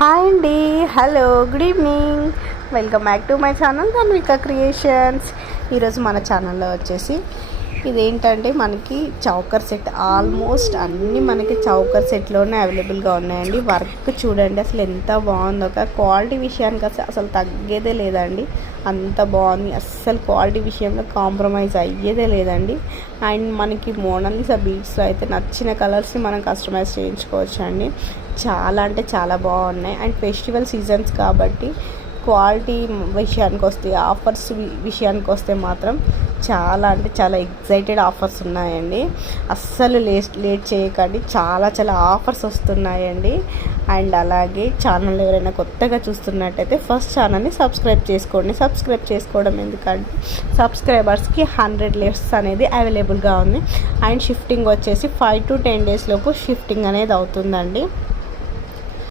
Hi అండి, hello, good evening. Welcome back to my channel Dhanvika creations. ఈరోజు మన ఛానల్లో వచ్చేసి ఇదేంటంటే మనకి చౌకర్ సెట్, ఆల్మోస్ట్ అన్నీ మనకి చౌకర్ సెట్లోనే అవైలబుల్గా ఉన్నాయండి. వర్క్ చూడండి అసలు ఎంత బాగుందో, ఒక క్వాలిటీ విషయానికి అసలు తగ్గేదే లేదండి. అంత బాగుంది, అస్సలు క్వాలిటీ విషయంలో కాంప్రమైజ్ అయ్యేదే లేదండి. అండ్ మనకి మోనాలిసా బీడ్స్లో అయితే నచ్చిన కలర్స్ని మనం కస్టమైజ్ చేయించుకోవచ్చు అండి. చాలా అంటే చాలా బాగున్నాయి. అండ్ ఫెస్టివల్ సీజన్స్ కాబట్టి క్వాలిటీ విషయానికి వస్తే, ఆఫర్స్ విషయానికి వస్తే మాత్రం చాలా అంటే చాలా ఎగ్జైటెడ్ ఆఫర్స్ ఉన్నాయండి. అస్సలు లేట్ చేయకండి, చాలా చాలా ఆఫర్స్ వస్తున్నాయండి. అండ్ అలాగే ఛానల్ ఎవరైనా కొత్తగా చూస్తున్నట్టయితే ఫస్ట్ ఛానల్ని సబ్స్క్రైబ్ చేసుకోండి. సబ్స్క్రైబ్ చేసుకోవడం ఎందుకంటే సబ్స్క్రైబర్స్కి 100 లిస్ట్స్ అనేది అవైలబుల్గా ఉంది. అండ్ షిఫ్టింగ్ వచ్చేసి 5 to 10 days లోపు షిఫ్టింగ్ అనేది అవుతుందండి.